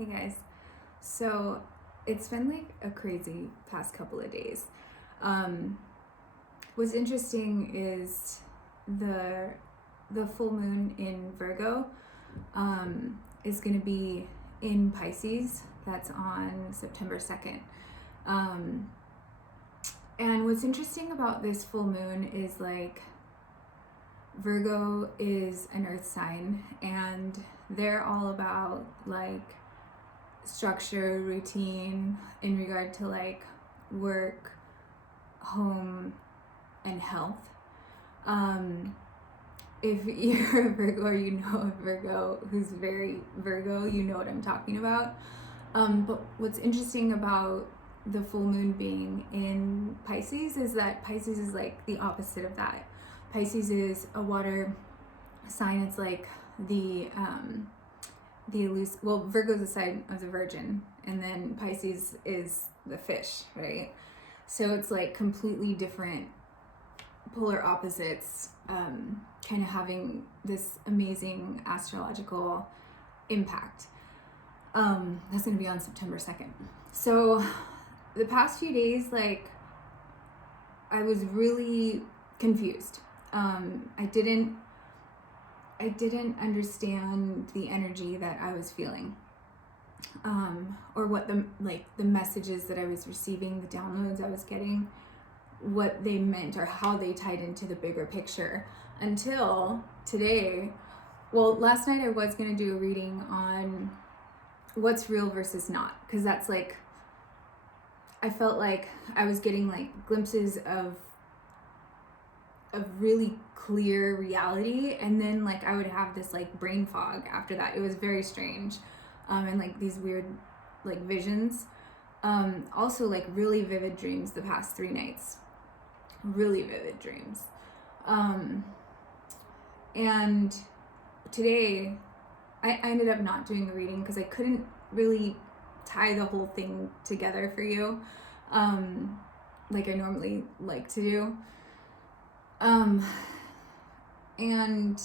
Hey guys. So it's been like a crazy past couple of days. Um, what's interesting is the full moon in Virgo is going to be in Pisces. That's on September 2nd. Um, and what's interesting about this full moon is like Virgo is an earth sign and they're all about like structure, routine in regard to like work, home, and health. If you're a Virgo or you know a Virgo who's very Virgo, you know what I'm talking about. But what's interesting about the full moon being in Pisces is that Pisces is like the opposite of that. Pisces is a water sign. It's like the Virgo is the sign of the Virgin, and then Pisces is the fish, right? So it's like completely different polar opposites, kind of having this amazing astrological impact. That's going to be on September 2nd. So the past few days, like, I was really confused. I didn't understand the energy that I was feeling, or what the messages that I was receiving, the downloads I was getting, what they meant or how they tied into the bigger picture until today. Well, last night I was going to do a reading on what's real versus not, because that's like, I felt like I was getting like glimpses of really clear reality, and then like I would have this like brain fog after that. It was very strange, and like these weird like visions, also like really vivid dreams the past 3 nights, really vivid dreams, and today I ended up not doing a reading because I couldn't really tie the whole thing together for you, like I normally like to do. And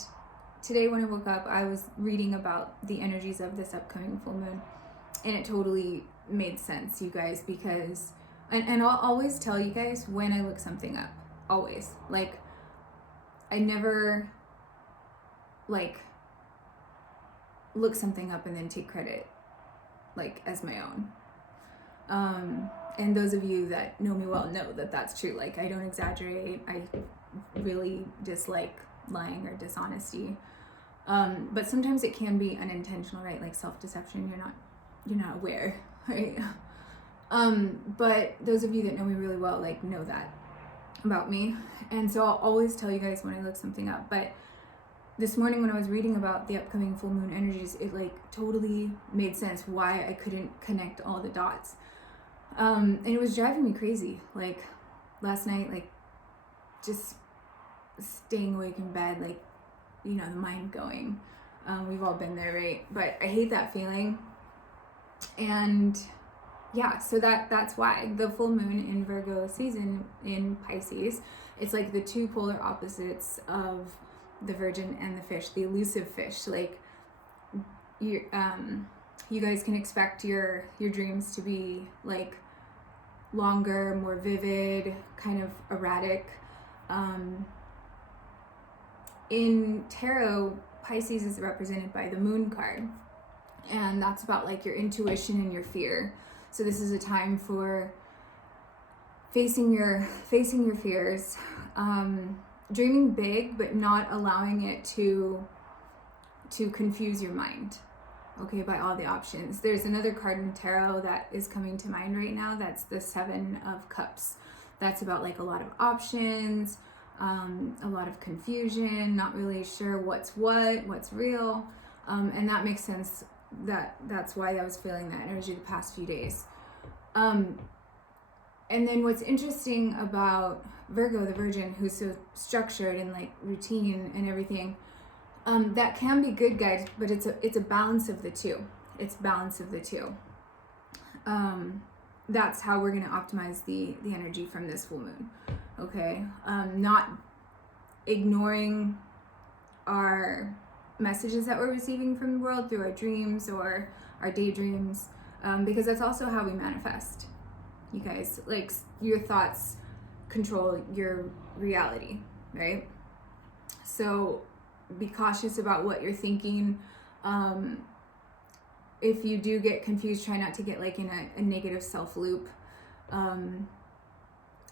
today when I woke up, I was reading about the energies of this upcoming full moon, and it totally made sense, you guys, because, and I'll always tell you guys when I look something up, always. Like, I never, like, look something up and then take credit, like, as my own. And those of you that know me well know that that's true. Like, I don't exaggerate. I really dislike lying or dishonesty, but sometimes it can be unintentional, right? Like self-deception. You're not aware, right? But those of you that know me really well, like, know that about me, and so I'll always tell you guys when I look something up. But this morning when I was reading about the upcoming full moon energies, it like totally made sense why I couldn't connect all the dots, and it was driving me crazy. Like last night, like just staying awake in bed, like, you know, the mind going. We've all been there, right? But I hate that feeling. And yeah, so that's why the full moon in Virgo season in Pisces, it's like the two polar opposites of the Virgin and the fish, the elusive fish. Like, you guys can expect your dreams to be like longer, more vivid, kind of erratic. In tarot, Pisces is represented by the moon card, and that's about like your intuition and your fear. So this is a time for facing your fears, dreaming big, but not allowing it to confuse your mind, okay, by all the options. There's another card in tarot that is coming to mind right now. That's the 7 of Cups. That's about like a lot of options, a lot of confusion, not really sure what's real, and that makes sense. That's why I was feeling that energy the past few days. And then what's interesting about Virgo, the Virgin, who's so structured and like routine and everything, that can be good, guys, but it's a balance of the two. It's balance of the two. That's how we're going to optimize the energy from this full moon, okay? Not ignoring our messages that we're receiving from the world through our dreams or our daydreams, because that's also how we manifest, you guys. Like, your thoughts control your reality, right? So be cautious about what you're thinking. If you do get confused, try not to get like in a negative self loop.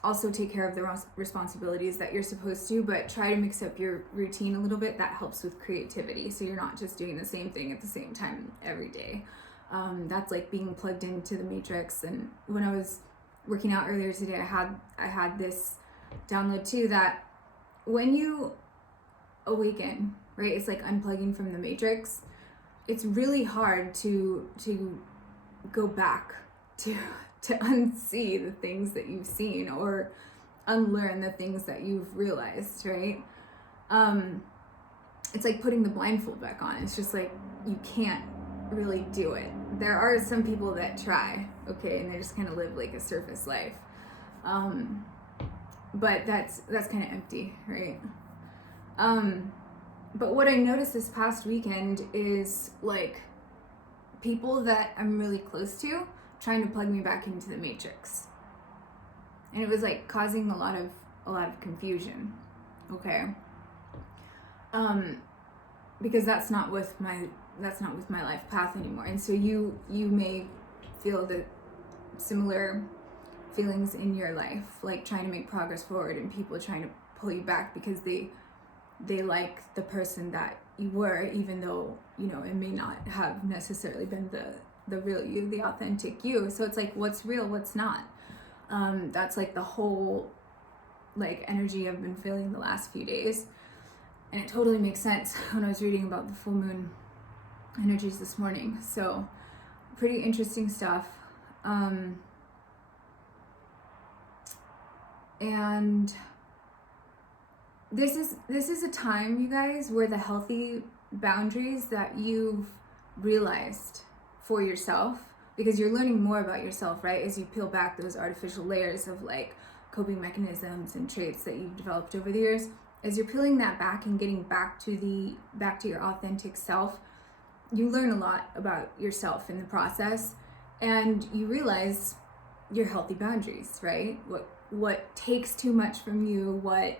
Also take care of the responsibilities that you're supposed to, but try to mix up your routine a little bit. That helps with creativity, so you're not just doing the same thing at the same time every day. That's like being plugged into the matrix. And when I was working out earlier today, I had this download too, that when you awaken, right, it's like unplugging from the matrix. It's really hard to go back to unsee the things that you've seen, or unlearn the things that you've realized, right? It's like putting the blindfold back on. It's just like, you can't really do it. There are some people that try, okay, and they just kind of live like a surface life. But that's kind of empty, right? But what I noticed this past weekend is like people that I'm really close to trying to plug me back into the matrix, and it was like causing a lot of confusion. Okay, because that's not with my life path anymore. And so you may feel the similar feelings in your life, like trying to make progress forward, and people trying to pull you back because they like the person that you were, even though, you know, it may not have necessarily been the real you, the authentic you. So it's like, what's real, what's not? That's like the whole like energy I've been feeling the last few days. And it totally makes sense when I was reading about the full moon energies this morning. So pretty interesting stuff. And this is a time, you guys, where the healthy boundaries that you've realized for yourself, because you're learning more about yourself, right, as you peel back those artificial layers of like coping mechanisms and traits that you've developed over the years. As you're peeling that back and getting back to your authentic self, you learn a lot about yourself in the process, and you realize your healthy boundaries, right? What takes too much from you, what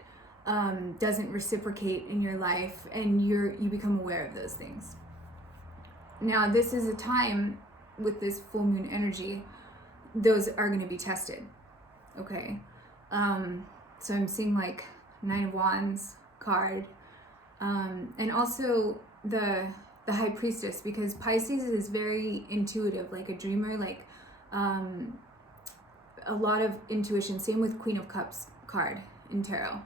doesn't reciprocate in your life, and you become aware of those things. Now, this is a time with this full moon energy, those are going to be tested, okay? So I'm seeing like 9 of Wands card, and also the High Priestess, because Pisces is very intuitive, like a dreamer, like a lot of intuition. Same with Queen of Cups card in tarot.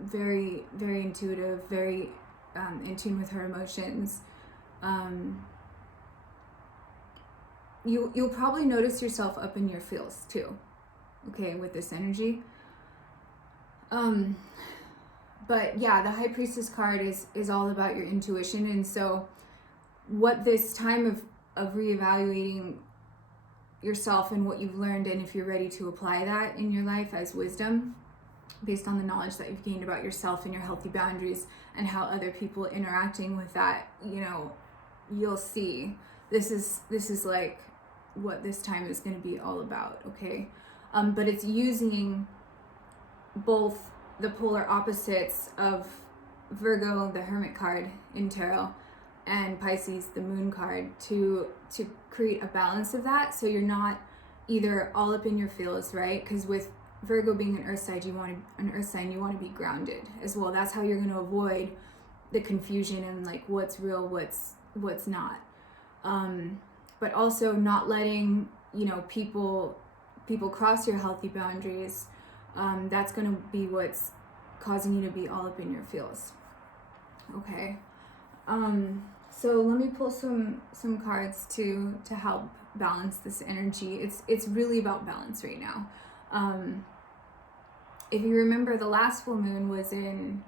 Very, very intuitive, very in tune with her emotions. You'll probably notice yourself up in your feels too, okay, with this energy. But yeah, the High Priestess card is all about your intuition. And so what this time of reevaluating yourself and what you've learned, and if you're ready to apply that in your life as wisdom, based on the knowledge that you've gained about yourself and your healthy boundaries and how other people interacting with that, you know, you'll see this is like what this time is going to be all about, okay? But it's using both the polar opposites of Virgo, the Hermit card in tarot, and Pisces, the Moon card, to create a balance of that, so you're not either all up in your feels, right? Because with Virgo being an earth sign, you want to be grounded as well. That's how you're going to avoid the confusion and like what's real, what's not. But also not letting, you know, people cross your healthy boundaries. That's going to be what's causing you to be all up in your feels. Okay. So let me pull some cards to help balance this energy. It's really about balance right now. If you remember, the last full moon was in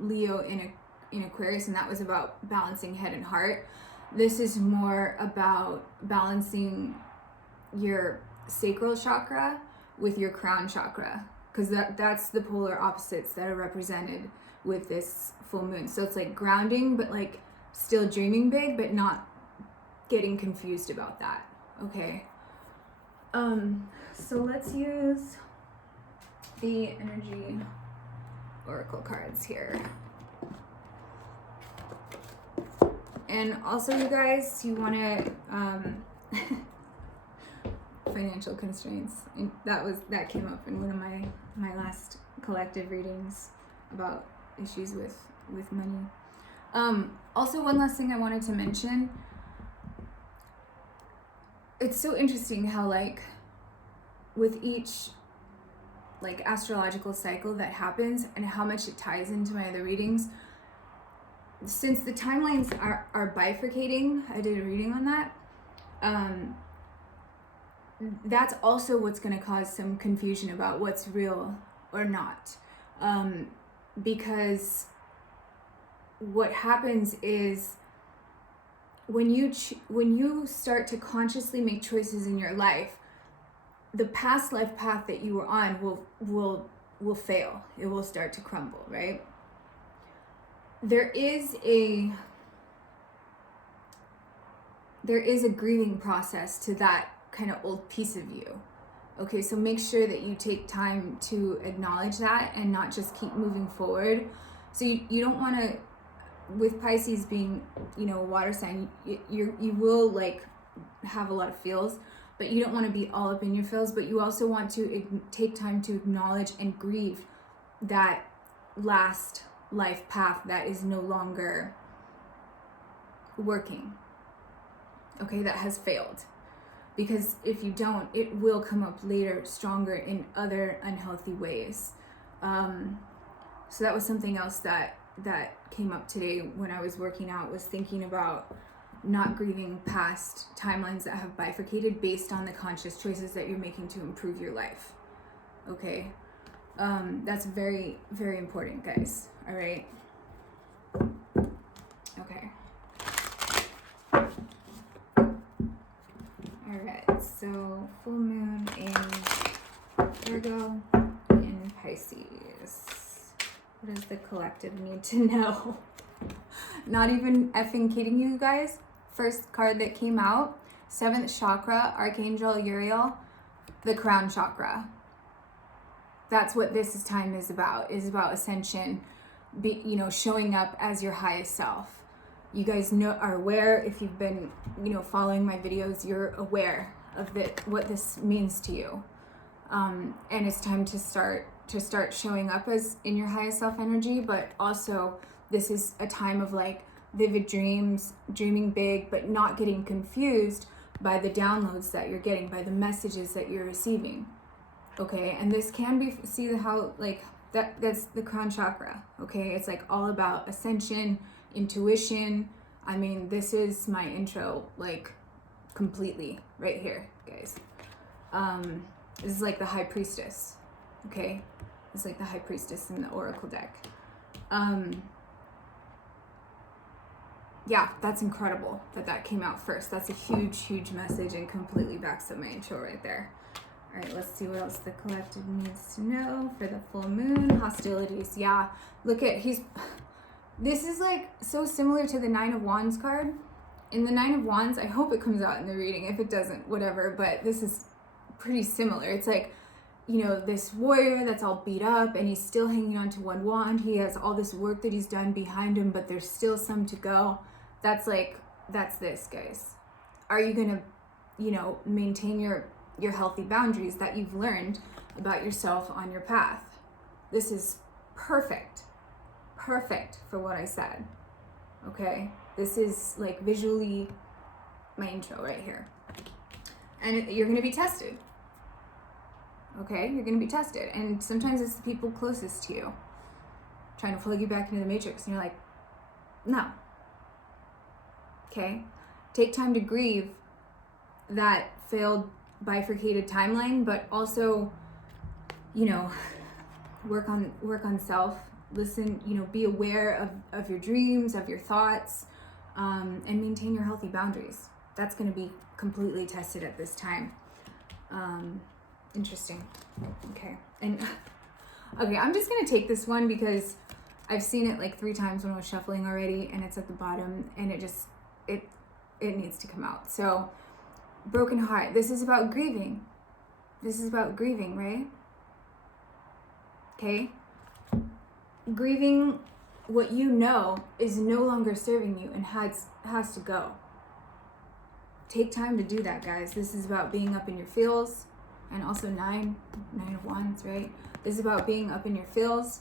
Leo in Aquarius, and that was about balancing head and heart. This is more about balancing your sacral chakra with your crown chakra, because that's the polar opposites that are represented with this full moon. So it's like grounding, but like still dreaming big, but not getting confused about that. Okay. So let's use the energy oracle cards here. And also, you guys, you want to financial constraints. And that came up in one of my last collective readings about issues with money. Also, one last thing I wanted to mention. It's so interesting how, like, with each like astrological cycle that happens and how much it ties into my other readings, since the timelines are bifurcating, I did a reading on that. That's also what's going to cause some confusion about what's real or not. Because what happens is when you start to consciously make choices in your life, the past life path that you were on will fail. It will start to crumble, right? There is a grieving process to that kind of old piece of you. Okay, so make sure that you take time to acknowledge that and not just keep moving forward. So you don't want to, with Pisces being, a water sign, you will like have a lot of feels, but you don't want to be all up in your feels, but you also want to take time to acknowledge and grieve that last life path that is no longer working, okay, that has failed. Because if you don't, it will come up later stronger in other unhealthy ways. So that was something else that came up today when I was working out, was thinking about not grieving past timelines that have bifurcated based on the conscious choices that you're making to improve your life. Okay? That's very, very important, guys. All right? Okay. All right. So full moon in Virgo in Pisces. What does the collective need to know? Not even effing kidding you guys. First card that came out, 7th chakra, Archangel Uriel, the crown chakra. That's what this time is about ascension, showing up as your highest self. You guys are aware, if you've been, following my videos, you're aware of what this means to you. And it's time to start showing up as in your highest self energy, but also this is a time of like vivid dreams, dreaming big, but not getting confused by the downloads that you're getting, by the messages that you're receiving. Okay, and this can be, see how like that's the crown chakra. Okay, it's like all about ascension, intuition. I mean, this is my intro, like completely right here, guys. This is like the high priestess. Okay, it's like the high priestess in the oracle deck. Yeah, that's incredible that came out first. That's a huge, huge message and completely backs up my intro right there. All right, let's see what else the collective needs to know for the full moon. Hostilities, yeah. Look at, this is like so similar to the 9 of Wands card. In the 9 of Wands, I hope it comes out in the reading. If it doesn't, whatever, but this is pretty similar. It's like, this warrior that's all beat up and he's still hanging on to one wand. He has all this work that he's done behind him, but there's still some to go. That's this, guys. Are you going to, maintain your healthy boundaries that you've learned about yourself on your path? This is perfect for what I said. Okay? This is like visually my intro right here. And you're going to be tested. Okay? You're going to be tested. And sometimes it's the people closest to you trying to plug you back into the matrix. And you're like, no. Okay? Take time to grieve that failed bifurcated timeline, but also, work on self. Listen, be aware of your dreams, of your thoughts, and maintain your healthy boundaries. That's going to be completely tested at this time. Interesting. Okay. And okay, I'm just going to take this one because I've seen it like 3 times when I was shuffling already, and it's at the bottom, and it needs to come out. So, broken heart. This is about grieving. This is about grieving, right? Okay? Grieving what you know is no longer serving you and has to go. Take time to do that, guys. This is about being up in your feels, and also nine of wands, right? This is about being up in your feels,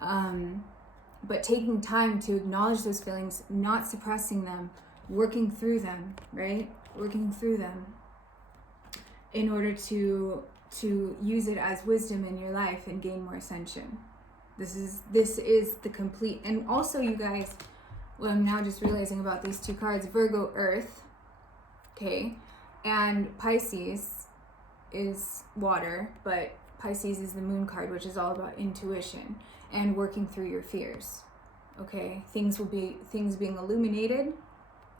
but taking time to acknowledge those feelings, not suppressing them, working through them, right? Working through them in order to use it as wisdom in your life and gain more ascension. This is the complete. And also, you guys, what I'm now just realizing about these 2 cards, Virgo, Earth, okay, and Pisces is water, but Pisces is the moon card, which is all about intuition and working through your fears. Okay, things being illuminated.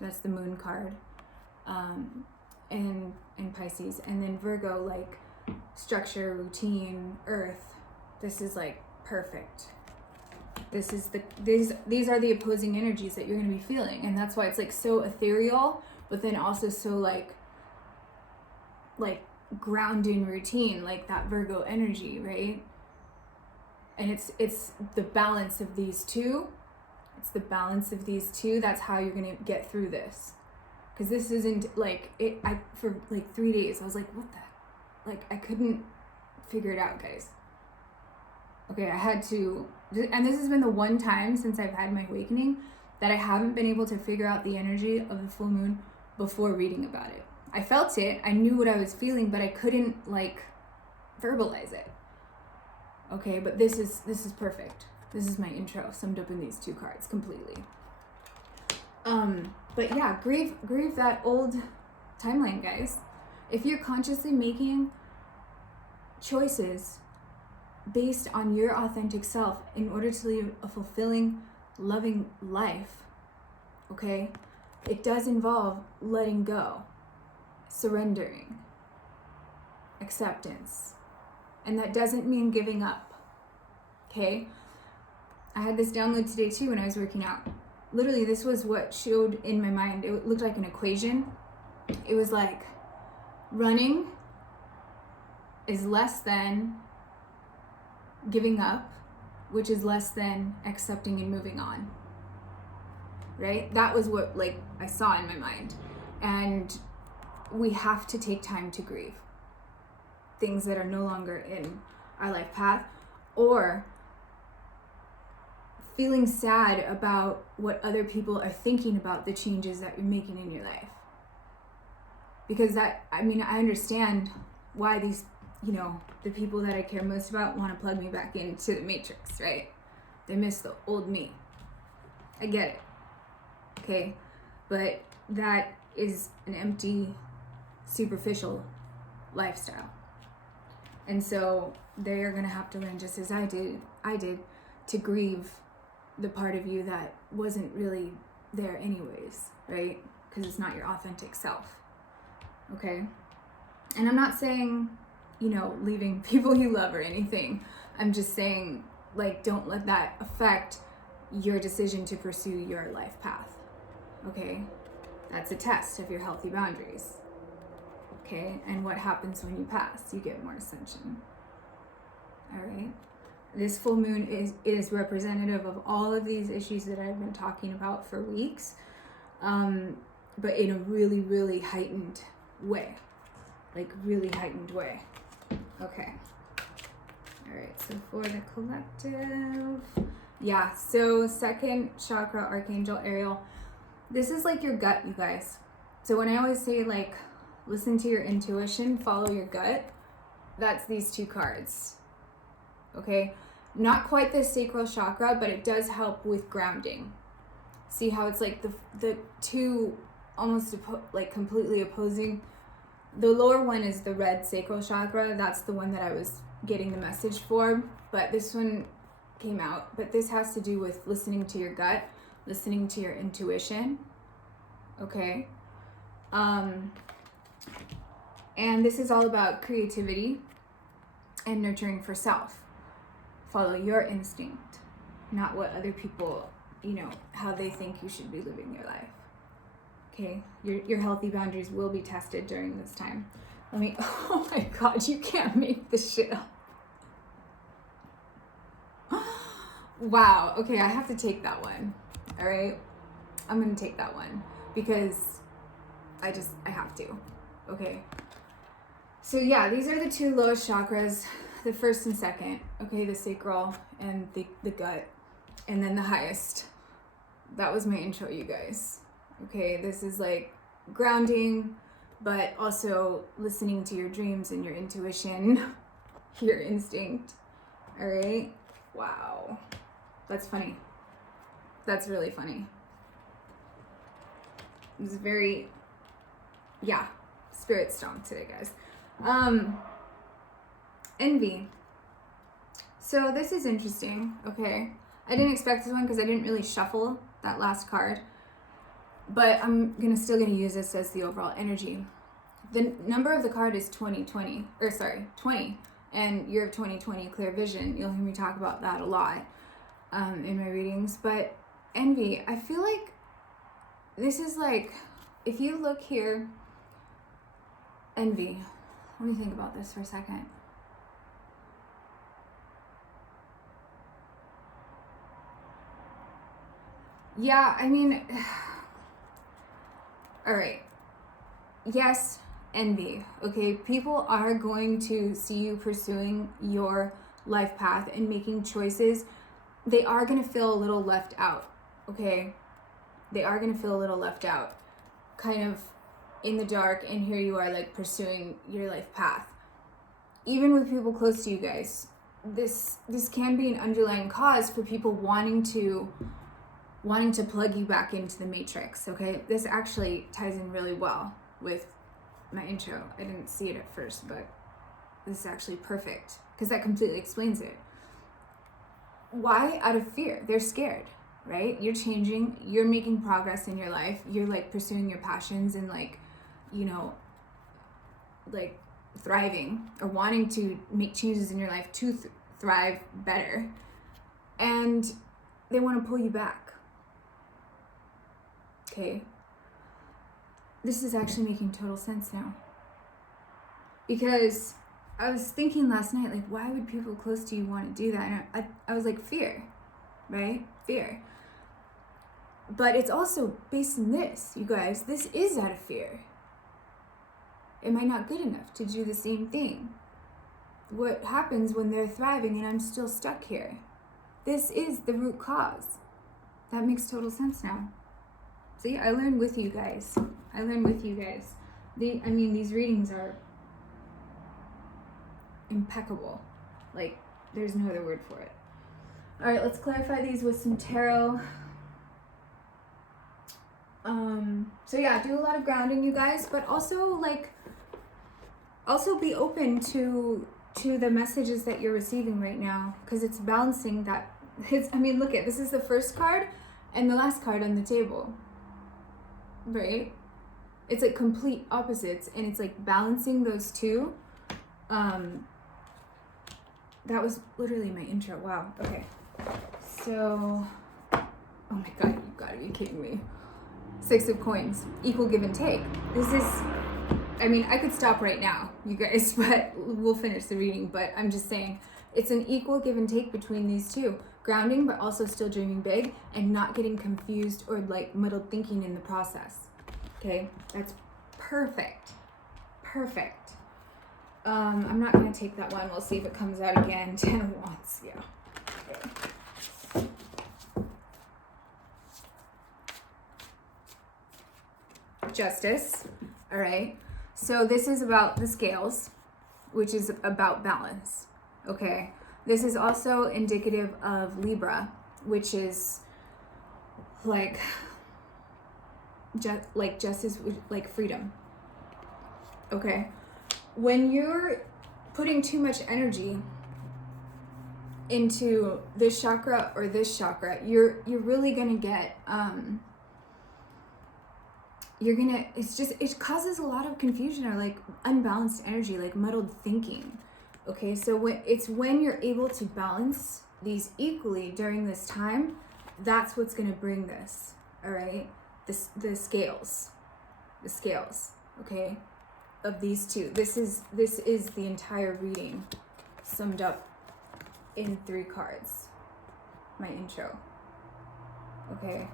That's the moon card, and Pisces, and then Virgo, like structure, routine, Earth. This is like perfect. These are the opposing energies that you're going to be feeling, and that's why it's like so ethereal, but then also so like grounding routine, like that Virgo energy, right? And it's the balance of these two. It's the balance of these two. That's how you're gonna get through this. Because this isn't like it. For like 3 days, I was like, what the? Like, I couldn't figure it out, guys. Okay, I had to, and this has been the one time since I've had my awakening that I haven't been able to figure out the energy of the full moon before reading about it. I felt it, I knew what I was feeling, but I couldn't like verbalize it. Okay, but this is perfect. This is my intro summed up in these 2 cards completely. But yeah, grieve that old timeline, guys. If you're consciously making choices based on your authentic self in order to live a fulfilling, loving life, okay, it does involve letting go, surrendering, acceptance. And that doesn't mean giving up, okay? I had this download today too when I was working out. Literally, this was what showed in my mind. It looked like an equation. It was like running is less than giving up, which is less than accepting and moving on, right? That was what like I saw in my mind. And we have to take time to grieve things that are no longer in our life path, or feeling sad about what other people are thinking about the changes that you're making in your life. Because I understand why these, the people that I care most about want to plug me back into the matrix, right? They miss the old me. I get it, okay? But that is an empty, superficial lifestyle. And so they are going to have to learn, just as I did, to grieve the part of you that wasn't really there anyways, right? Because it's not your authentic self, okay? And I'm not saying, leaving people you love or anything. I'm just saying, like, don't let that affect your decision to pursue your life path, okay? That's a test of your healthy boundaries. Okay, and what happens when you pass? You get more ascension. All right. This full moon is representative of all of these issues that I've been talking about for weeks, but in a really, really heightened way. Like, really heightened way. Okay. All right, so for the collective, yeah, so 2nd chakra, Archangel Ariel. This is like your gut, you guys. So when I always say, like, listen to your intuition, follow your gut, that's these 2 cards, okay? Not quite the sacral chakra, but it does help with grounding. See how it's like the 2 almost like completely opposing. The lower one is the red sacral chakra. That's the one that I was getting the message for, but this one came out. But this has to do with listening to your gut, listening to your intuition, okay? And this is all about creativity and nurturing for self. Follow your instinct, not what other people, how they think you should be living your life. Okay, your healthy boundaries will be tested during this time. Oh my God, you can't make this shit up. Wow, okay, I have to take that one. All right, I'm gonna take that one because I have to. Okay, so yeah, these are the two lowest chakras, the first and second. Okay, the sacral and the gut, and then the highest. That was my intro, you guys. Okay, this is like grounding, but also listening to your dreams and your intuition, your instinct. All right, wow, that's funny. That's really funny. It's very, yeah, spirit strong today, guys. Envy. So this is interesting, okay? I didn't expect this one because I didn't really shuffle that last card, but I'm still gonna use this as the overall energy. The number of the card is 20, and year of 2020, clear vision. You'll hear me talk about that a lot in my readings. But envy, I feel like this is like, if you look here, envy. Let me think about this for a second. Yeah, I mean, all right. Yes, envy. Okay, people are going to see you pursuing your life path and making choices. They are going to feel a little left out. Okay, they are going to feel a little left out, kind of in the dark, and here you are like pursuing your life path. Even with people close to you guys, this can be an underlying cause for people wanting to plug you back into the matrix. Okay, this actually ties in really well with my intro. I didn't see it at first, but this is actually perfect because that completely explains it. Why? Out of fear. They're scared, right? You're changing, you're making progress in your life, you're like pursuing your passions and like, like thriving or wanting to make changes in your life to thrive better, and they want to pull you back. Okay, this is actually making total sense now, because I was thinking last night, like, why would people close to you want to do that? And I was like, fear, right? Fear. But it's also based in this, you guys. This is out of fear. Am I not good enough to do the same thing? What happens when they're thriving and I'm still stuck here? This is the root cause. That makes total sense now. See, I learned with you guys. These readings are impeccable. Like, there's no other word for it. All right, let's clarify these with some tarot. So yeah, do a lot of grounding, you guys, but also be open to the messages that you're receiving right now, because it's balancing that. Look at this, is the first card and the last card on the table, right? It's like complete opposites, and it's like balancing those two. That was literally my intro. Wow. Okay. So, oh my God, you gotta be kidding me. 6 of coins, equal give and take. This is, I could stop right now, you guys, but we'll finish the reading. But I'm just saying, it's an equal give and take between these two. Grounding, but also still dreaming big and not getting confused or like muddled thinking in the process. Okay, that's perfect. Perfect. I'm not gonna take that one. We'll see if it comes out again. 10 of Wands, yeah. Okay. Justice. All right, so this is about the scales, which is about balance. Okay, this is also indicative of Libra, which is like justice, like freedom. Okay, when you're putting too much energy into this chakra or this chakra, you're really gonna get it causes a lot of confusion or like unbalanced energy, like muddled thinking. Okay, so when you're able to balance these equally during this time, that's what's going to bring this, all right? The scales, okay, of these two. This is the entire reading summed up in 3 cards, my intro, okay?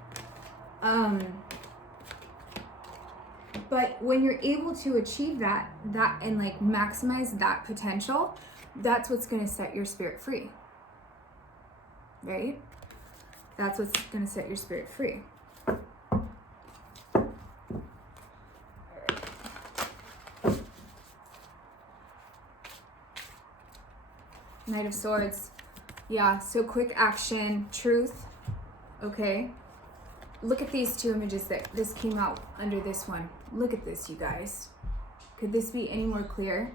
But when you're able to achieve that and like maximize that potential, that's what's going to set your spirit free, right? That's what's going to set your spirit free. Knight of Swords. Yeah, so quick action, truth, okay? Look at these 2 images that this came out under this one. Look at this, you guys. Could this be any more clear?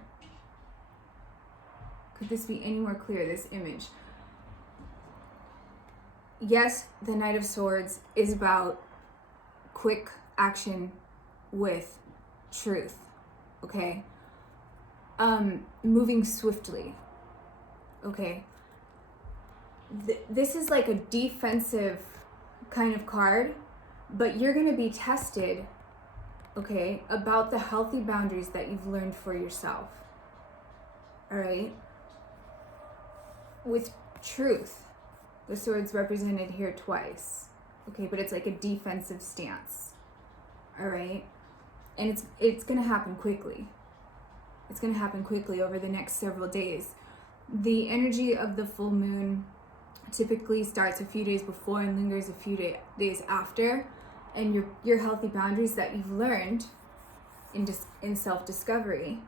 Could this be any more clear, this image? Yes, the Knight of Swords is about quick action with truth, okay? Moving swiftly, okay? This is like a defensive kind of card, but you're going to be tested, okay, about the healthy boundaries that you've learned for yourself, all right? With truth, the sword's represented here twice, okay, but it's like a defensive stance, all right? And it's going to happen quickly. It's going to happen quickly over the next several days. The energy of the full moon typically starts a few days before and lingers a few days after, and your healthy boundaries that you've learned in self-discovery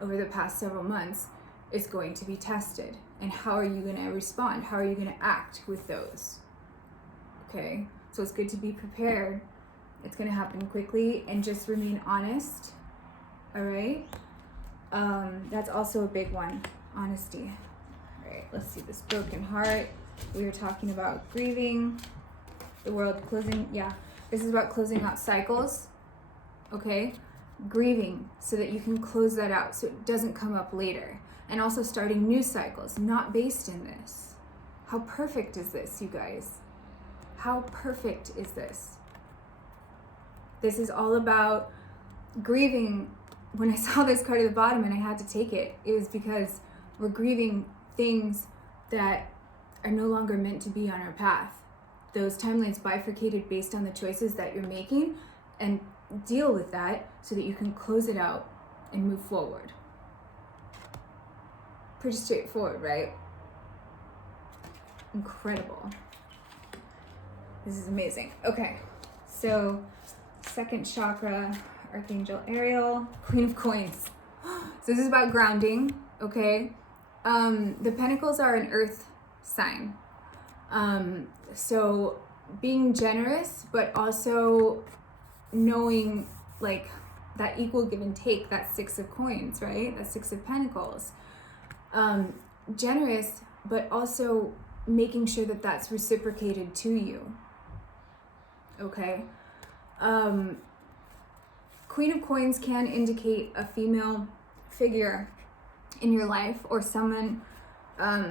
over the past several months is going to be tested. And how are you going to respond? How are you going to act with those? Okay, so it's good to be prepared. It's going to happen quickly, and just remain honest, all right? That's also a big one, honesty. Right, let's see, this broken heart. We were talking about grieving, the world closing. Yeah, this is about closing out cycles, okay? Grieving so that you can close that out so it doesn't come up later. And also starting new cycles, not based in this. How perfect is this, you guys? How perfect is this? This is all about grieving. When I saw this card at the bottom and I had to take it, it was because we're grieving things that are no longer meant to be on our path. Those timelines bifurcated based on the choices that you're making, and deal with that so that you can close it out and move forward. Pretty straightforward, right? Incredible. This is amazing. Okay, so 2nd chakra, Archangel Ariel, Queen of Coins. So this is about grounding, okay? The Pentacles are an earth sign. So being generous, but also knowing like that equal give and take, that 6 of coins, right? That 6 of Pentacles. Generous, but also making sure that that's reciprocated to you, okay? Queen of Coins can indicate a female figure in your life, or someone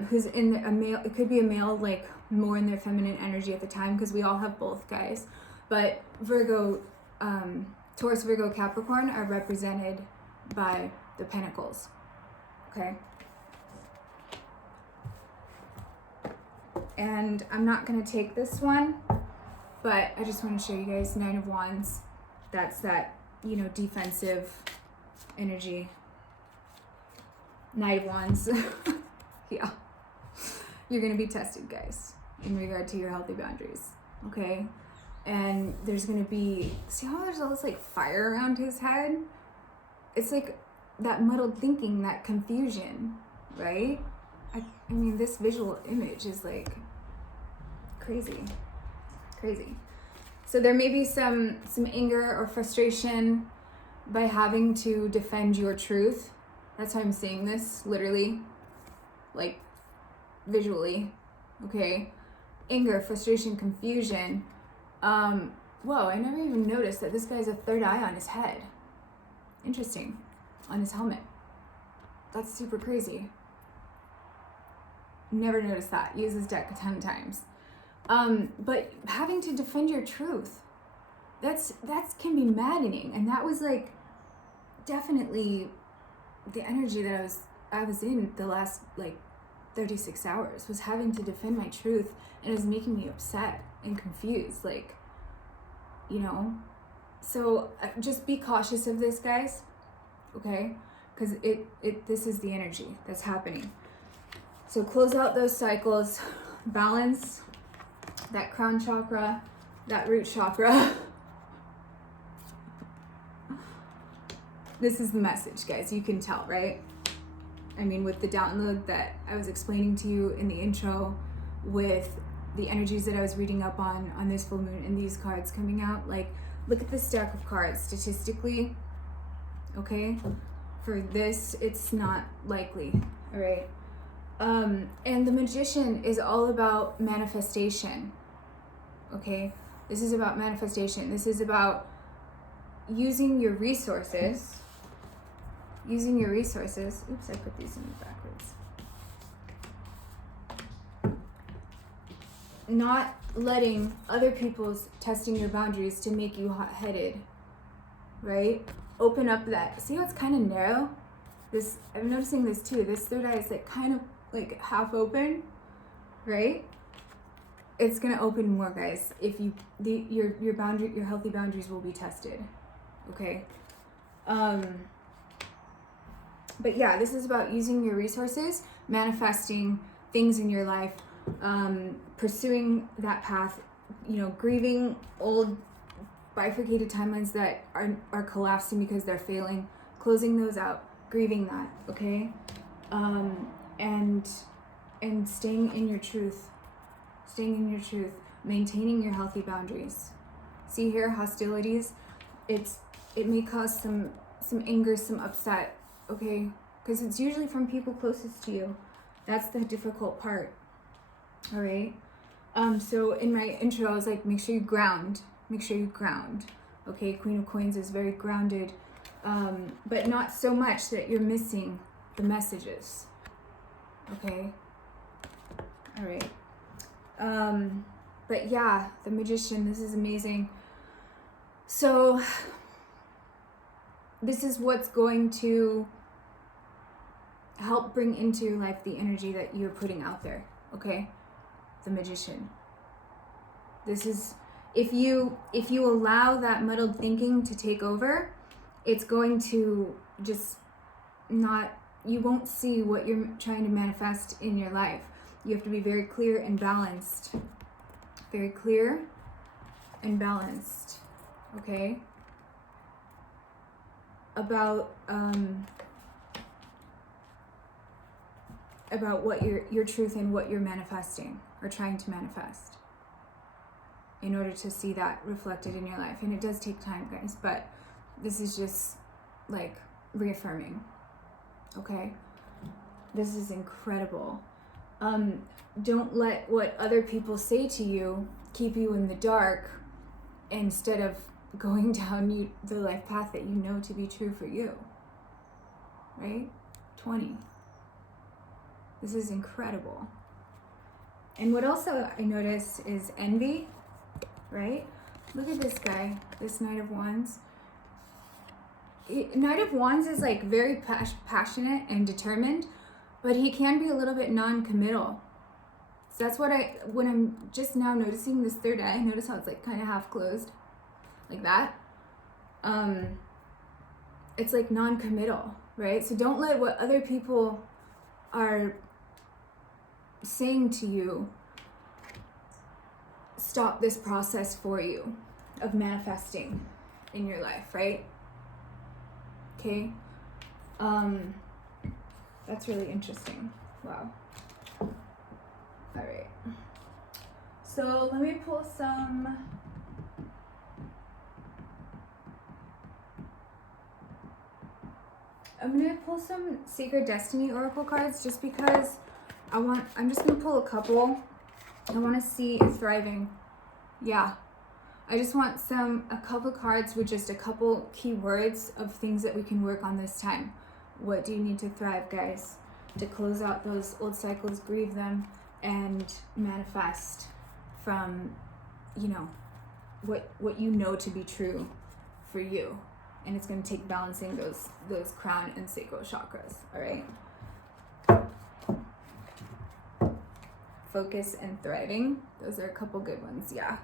who's in a male. It could be a male, like more in their feminine energy at the time, because we all have both, guys. But Virgo, Taurus, Virgo, Capricorn are represented by the Pentacles, okay? And I'm not going to take this one, but I just want to show you guys 9 of Wands. That's that, you know, defensive energy. Knight of Wands. Yeah. You're going to be tested, guys, in regard to your healthy boundaries, okay? And there's going to be, see how there's all this like fire around his head? It's like that muddled thinking, that confusion, right? I mean, this visual image is like crazy. So there may be some anger or frustration by having to defend your truth. That's how I'm seeing this, literally, like visually, okay? Anger, frustration, confusion. Whoa, I never even noticed that this guy has a 3rd eye on his head. Interesting. On his helmet. That's super crazy. Never noticed that. Use this deck a ton of times. But having to defend your truth, that can be maddening. And that was like definitely the energy that I was in the last like 36 hours, was having to defend my truth, and it was making me upset and confused, like, you know. So just be cautious of this, guys, okay? Because this is the energy that's happening. So close out those cycles, balance that crown chakra, that root chakra. This is the message, guys. You can tell, right? I mean, with the download that I was explaining to you in the intro, with the energies that I was reading up on this full moon, and these cards coming out, like, look at the stack of cards. Statistically, okay, for this, it's not likely, all right? And the Magician is all about manifestation, okay? This is about manifestation. This is about using your resources. Oops, I put these in backwards. Not letting other people's testing your boundaries to make you hot-headed, right? Open up that. See how it's kind of narrow? I'm noticing this too. This third eye is like kind of like half open, right? It's gonna open more, guys. If your healthy boundaries will be tested, okay? But yeah, this is about using your resources, manifesting things in your life, pursuing that path, you know, grieving old bifurcated timelines that are collapsing because they're failing, closing those out, grieving that, okay? And staying in your truth, maintaining your healthy boundaries. See here, hostilities, it may cause some anger, some upset, okay? Because it's usually from people closest to you. That's the difficult part, all right? So in my intro, I was like, make sure you ground, okay? Queen of Coins is very grounded, but not so much that you're missing the messages, okay? All right. But yeah, the Magician, this is amazing. So this is what's going to help bring into your life the energy that you're putting out there, okay? The Magician. This is, if you allow that muddled thinking to take over, it's going to just not, you won't see what you're trying to manifest in your life. You have to be very clear and balanced. Very clear and balanced, okay? About what your truth and what you're manifesting or trying to manifest, in order to see that reflected in your life. And it does take time, guys, but this is just like reaffirming, okay? This is incredible. Don't let what other people say to you keep you in the dark, instead of going down the life path that you know to be true for you, right? 20. This is incredible. And what also I notice is envy, right? Look at this guy, this Knight of Wands. Knight of Wands is like very passionate and determined, but he can be a little bit non-committal. So that's what when I'm just now noticing this third eye, notice how it's like kind of half closed, like that. It's like non-committal, right? So don't let what other people are saying to you stop this process for you of manifesting in your life, right? Okay. That's really interesting. Wow. All right. So let me pull some. I'm gonna pull some Sacred Destiny Oracle cards just because I'm just gonna pull a couple. I want to see thriving. Yeah. I just want a couple cards with just a couple key words of things that we can work on this time. What do you need to thrive, guys? to close out those old cycles, grieve them, and manifest from, you know, what you know to be true for you. And it's going to take balancing those crown and sacral chakras. All right. Focus and thriving. Those are a couple good ones. Yeah.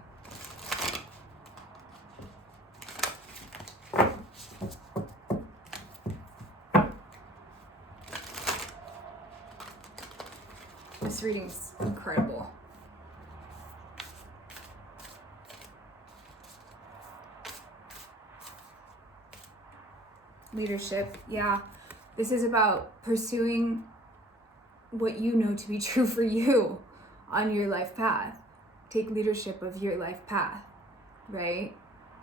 This reading's incredible. Leadership. Yeah. This is about pursuing what you know to be true for you on your life path. Take leadership of your life path, right?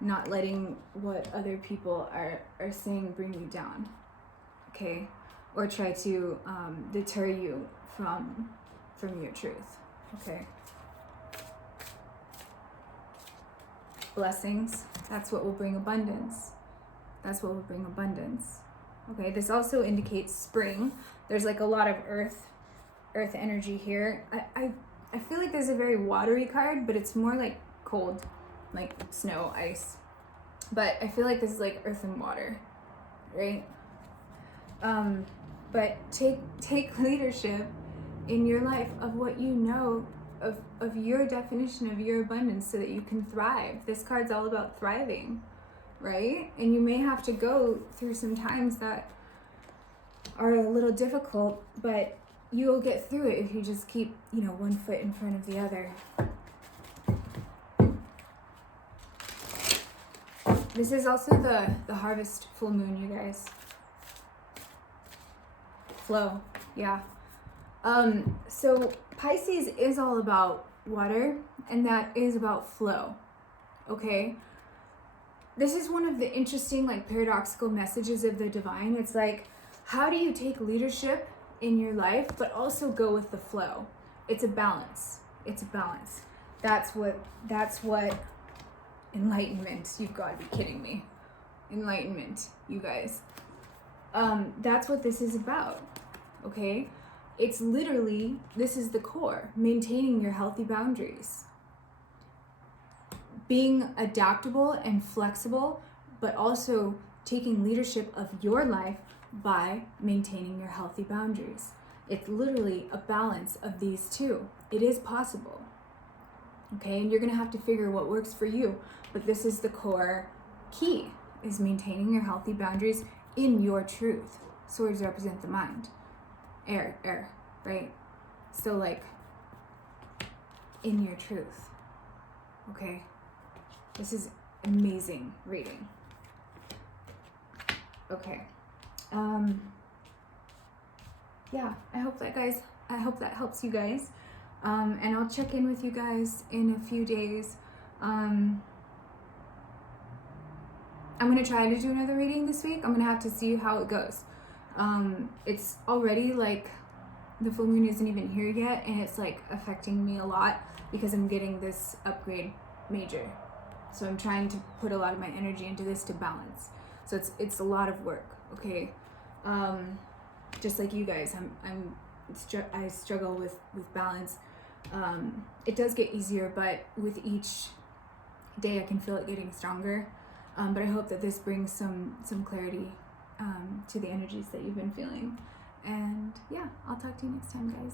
Not letting what other people are saying bring you down, okay? Or try to deter you from your truth, okay? Blessings, that's what will bring abundance. That's what will bring abundance, okay? This also indicates spring. There's like a lot of earth energy here. I feel like there's a very watery card, but it's more like cold, like snow, ice. But I feel like this is like earth and water, right? But take leadership in your life of what you know of your definition of your abundance so that you can thrive. This card's all about thriving, right? And you may have to go through some times that are a little difficult, but you'll get through it if you just keep, you know, one foot in front of the other. This is also the harvest full moon, you guys. Flow, yeah. So Pisces is all about water, and that is about flow, okay? This is one of the interesting, like, paradoxical messages of the divine. It's like, how do you take leadership in your life, but also go with the flow? It's a balance. It's a balance. That's what enlightenment, you've got to be kidding me. Enlightenment, you guys. That's what this is about, okay? It's literally, this is the core, maintaining your healthy boundaries. Being adaptable and flexible, but also taking leadership of your life by maintaining your healthy boundaries. It's literally a balance of these two. It is possible, okay? And you're gonna have to figure what works for you, but this is the core key, is maintaining your healthy boundaries in your truth. Swords represent the mind. Air, right? So like, in your truth, okay? This is amazing reading. Okay. Yeah, I hope that helps you guys. And I'll check in with you guys in a few days. I'm gonna try to do another reading this week. I'm gonna have to see how it goes. It's already like, the full moon isn't even here yet, and it's like affecting me a lot because I'm getting this upgrade major. So I'm trying to put a lot of my energy into this to balance. So it's a lot of work, okay? Just like you guys, I struggle with balance. It does get easier, but with each day I can feel it getting stronger. But I hope that this brings some clarity to the energies that you've been feeling. And yeah, I'll talk to you next time, guys.